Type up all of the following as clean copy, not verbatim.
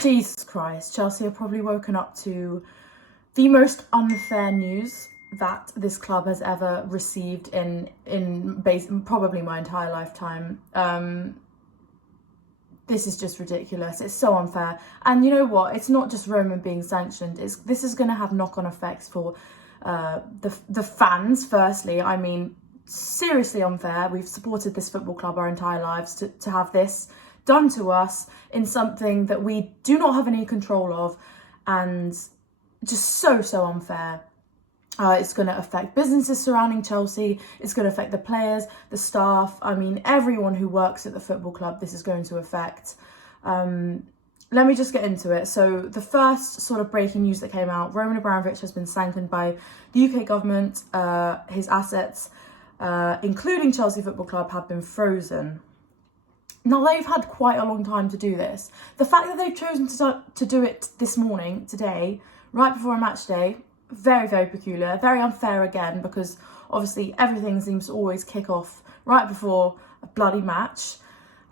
Jesus Christ, Chelsea have probably woken up to the most unfair news that this club has ever received in probably my entire lifetime. This is just ridiculous. It's so unfair. And you know what? It's not just Roman being sanctioned. This is going to have knock-on effects for the fans. Firstly, I mean, seriously unfair. We've supported this football club our entire lives to have this done to us in something that we do not have any control of, and just so unfair. It's going to affect businesses surrounding Chelsea. It's going to affect the players, the staff. I mean, everyone who works at the football club, this is going to affect. Let me just get into it. So the first sort of breaking news that came out, Roman Abramovich has been sanctioned by the UK government. His assets, including Chelsea Football Club, have been frozen. Now, they've had quite a long time to do this. The fact that they've chosen to do it this morning, today, right before a match day, very peculiar, very unfair again, because obviously everything seems to always kick off right before a bloody match.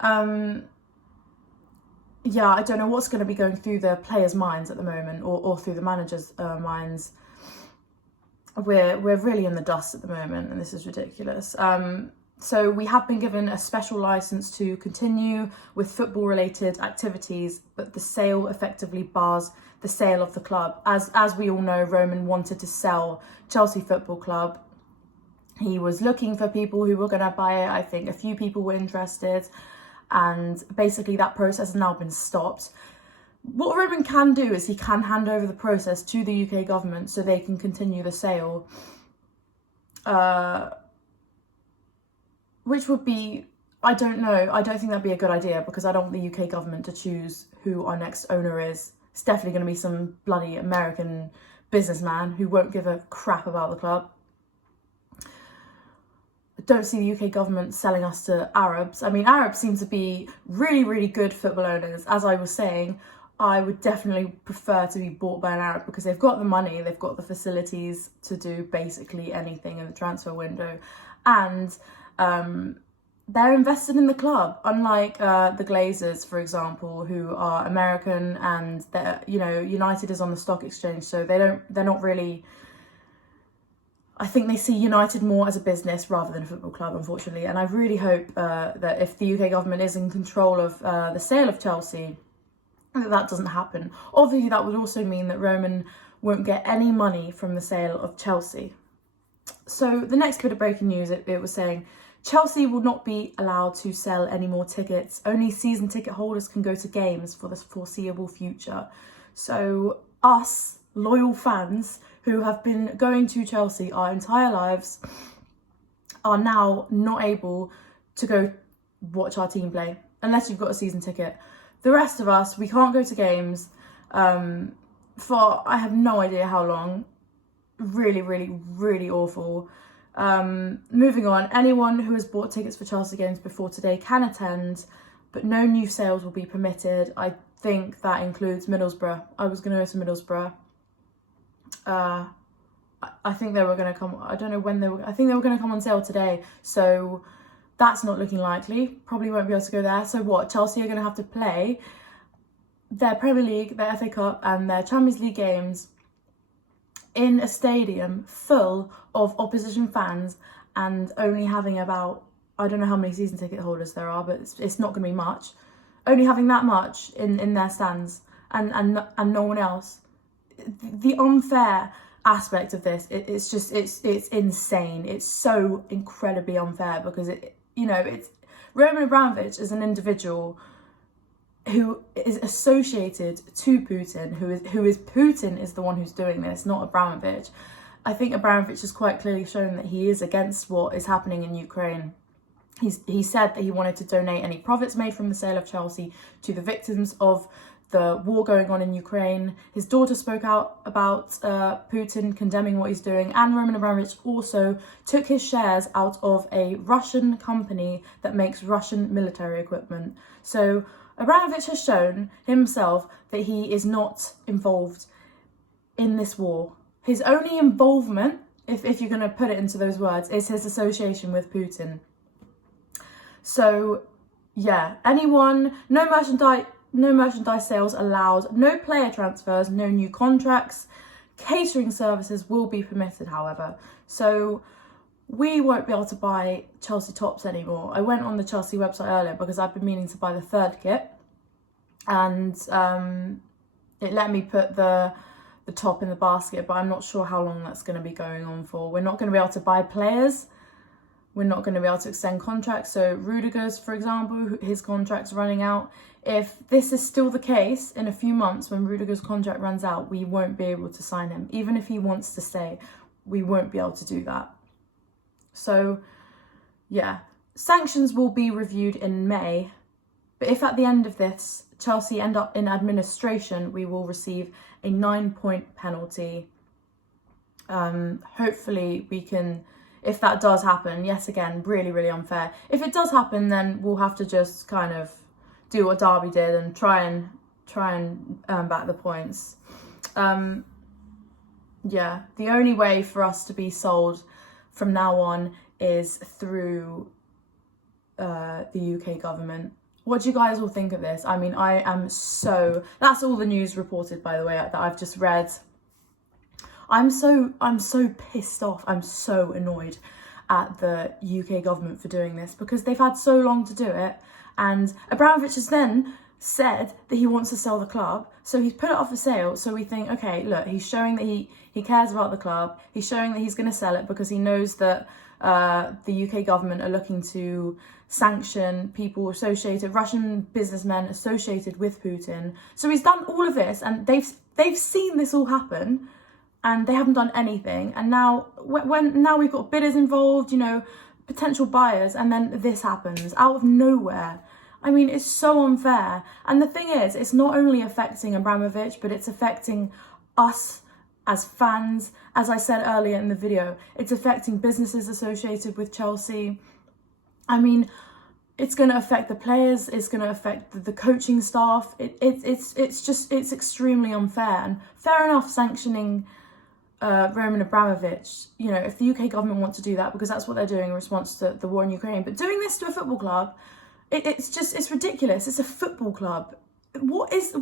Yeah, I don't know what's going to be going through the players' minds at the moment, or through the managers' minds. We're really in the dust at the moment, and this is ridiculous. So we have been given a special license to continue with football-related activities, but the sale effectively bars the sale of the club. As we all know, Roman wanted to sell Chelsea Football Club. He was looking for people who were going to buy it. I think a few people were interested, and basically that process has now been stopped. What Roman can do is he can hand over the process to the UK government so they can continue the sale. Which would be, I don't know, I don't think that'd be a good idea, because I don't want the UK government to choose who our next owner is. It's definitely going to be some bloody American businessman who won't give a crap about the club. I don't see the UK government selling us to Arabs. I mean, Arabs seem to be really good football owners. As I was saying, I would definitely prefer to be bought by an Arab, because they've got the money, they've got the facilities to do basically anything in the transfer window, and they're invested in the club, unlike the Glazers, for example, who are American, and they're, you know, United is on the stock exchange, so they're not really. I think they see United more as a business rather than a football club, unfortunately. And I really hope that if the UK government is in control of the sale of Chelsea, that doesn't happen. Obviously, that would also mean that Roman won't get any money from the sale of Chelsea. So the next bit of breaking news, it was saying Chelsea will not be allowed to sell any more tickets. Only season ticket holders can go to games for the foreseeable future. So us, loyal fans who have been going to Chelsea our entire lives, are now not able to go watch our team play unless you've got a season ticket. The rest of us, we can't go to games for I have no idea how long. Really awful. Moving on, anyone who has bought tickets for Chelsea games before today can attend, but no new sales will be permitted. I think that includes Middlesbrough. I was going to go to Middlesbrough. I think they were going to come, I don't know when they were, I think they were going to come on sale today, so that's not looking likely. Probably won't be able to go there. So what, Chelsea are going to have to play their Premier League, their FA Cup and their Champions League games in a stadium full of opposition fans, and only having about, I don't know how many season ticket holders there are, but it's not going to be much. Only having that much in their stands, and no one else. The unfair aspect of this, it's insane. It's so incredibly unfair, because it's Roman Abramovich is an individual who is associated to Putin, who is Putin is the one who's doing this, not Abramovich. I think Abramovich has quite clearly shown that he is against what is happening in Ukraine. He said that he wanted to donate any profits made from the sale of Chelsea to the victims of the war going on in Ukraine. His daughter spoke out about Putin, condemning what he's doing, and Roman Abramovich also took his shares out of a Russian company that makes Russian military equipment. So Abramovich has shown himself that he is not involved in this war. His only involvement, if you're going to put it into those words, is his association with Putin. So, yeah, no no merchandise sales allowed, no player transfers, no new contracts. Catering services will be permitted, however. So we won't be able to buy Chelsea tops anymore. I went on the Chelsea website earlier because I've been meaning to buy the third kit, and it let me put the top in the basket, but I'm not sure how long that's going to be going on for. We're not going to be able to buy players. We're not going to be able to extend contracts. So Rudiger's, for example, his contract's running out. If this is still the case, in a few months when Rudiger's contract runs out, we won't be able to sign him. Even if he wants to stay, we won't be able to do that. So, yeah, sanctions will be reviewed in May. But if at the end of this, Chelsea end up in administration, we will receive a 9-point penalty. Hopefully we can, if that does happen, yes, again, really, really unfair. If it does happen, then we'll have to just kind of do what Derby did and try and earn back the points. Yeah, the only way for us to be sold from now on is through the UK government. What do you guys all think of this? I mean, I am so... That's all the news reported, by the way, that I've just read. I'm so pissed off. I'm so annoyed at the UK government for doing this because they've had so long to do it. And Abramovich has then said that he wants to sell the club. So he's put it up for sale. So we think, okay, look, he's showing that he cares about the club. He's showing that he's going to sell it because he knows that the UK government are looking to sanction people associated, Russian businessmen associated with Putin. So he's done all of this, and they've seen this all happen, and they haven't done anything. And now now we've got bidders involved, you know, potential buyers, and then this happens out of nowhere. I mean, it's so unfair. And the thing is, it's not only affecting Abramovich, but it's affecting us as fans. As I said earlier in the video, it's affecting businesses associated with Chelsea. I mean, it's going to affect the players. It's going to affect the coaching staff. It's extremely unfair. And fair enough sanctioning Roman Abramovich, you know, if the UK government want to do that, because that's what they're doing in response to the war in Ukraine. But doing this to a football club, it's ridiculous. It's a football club. What is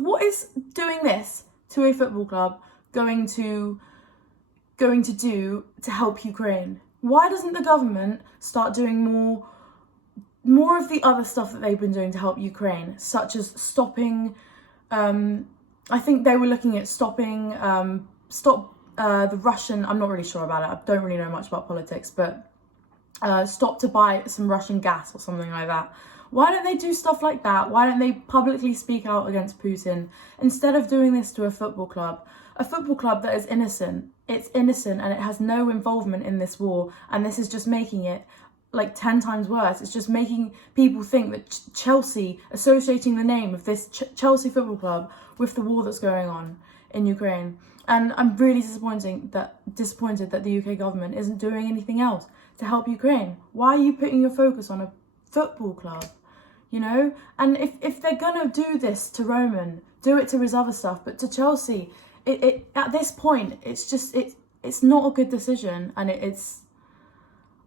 doing this to a football club going to do to help Ukraine? Why doesn't the government start doing more of the other stuff that they've been doing to help Ukraine, such as stopping, I think they were looking at stop the Russian, I'm not really sure about it, I don't really know much about politics, but stop to buy some Russian gas or something like that. Why don't they do stuff like that? Why don't they publicly speak out against Putin instead of doing this to a football club? A football club that is innocent. It's innocent and it has no involvement in this war, and this is just making it like 10 times worse. It's just making people think that Chelsea, associating the name of this Chelsea football club with the war that's going on in Ukraine. And I'm really disappointed that the UK government isn't doing anything else to help Ukraine. Why are you putting your focus on a football club? You know? And if they're gonna do this to Roman, do it to his other stuff, but to Chelsea, it at this point, it's not a good decision, and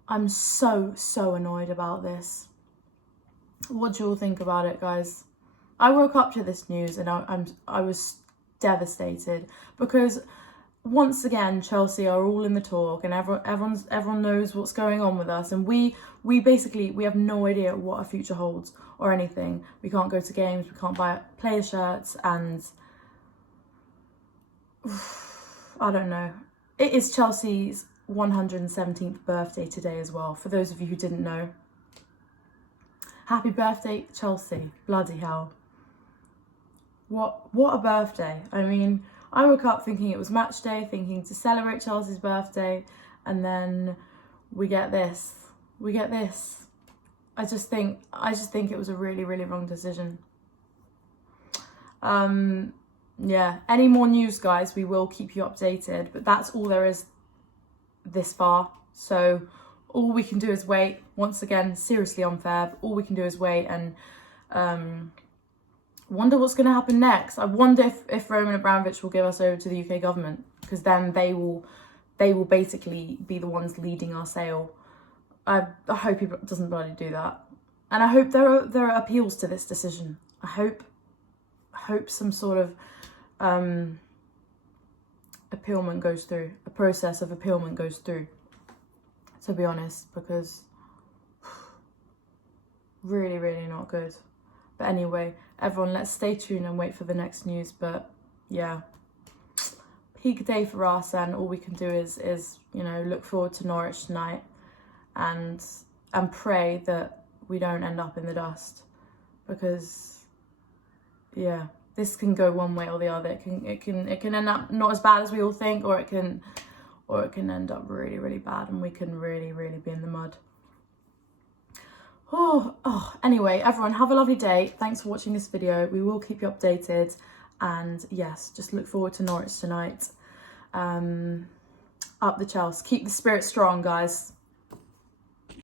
I'm so annoyed about this. What do you all think about it, guys? I woke up to this news and I was devastated because once again Chelsea are all in the talk, and everyone knows what's going on with us, and we have no idea what our future holds or anything. We can't go to games, we can't buy player shirts, and I don't know. It is Chelsea's 117th birthday today as well, for those of you who didn't know. Happy birthday, Chelsea. Bloody hell. What a birthday. I mean, I woke up thinking it was match day, thinking to celebrate Chelsea's birthday, and then we get this. I just think it was a really, really wrong decision. Yeah, any more news, guys, we will keep you updated, but that's all there is this far. So all we can do is wait. Once again, seriously unfair, but all we can do is wait and wonder what's going to happen next. I wonder if Roman Abramovich will give us over to the UK government, because then they will basically be the ones leading our sale. I hope he doesn't bloody do that, and I hope there are appeals to this decision. I hope. hope some sort of appealment goes through, a process of appealment goes through, to be honest, because really, really not good. But anyway, everyone, let's stay tuned and wait for the next news. But yeah, peak day for us, and all we can do is you know, look forward to Norwich tonight and pray that we don't end up in the dust, because yeah, this can go one way or the other. It can end up not as bad as we all think, or it can end up really, really bad, and we can really, really be in the mud. Anyway, everyone, have a lovely day. Thanks for watching this video. We will keep you updated, and yes, just look forward to Norwich tonight. Up the Chelsea. Keep the spirit strong, guys.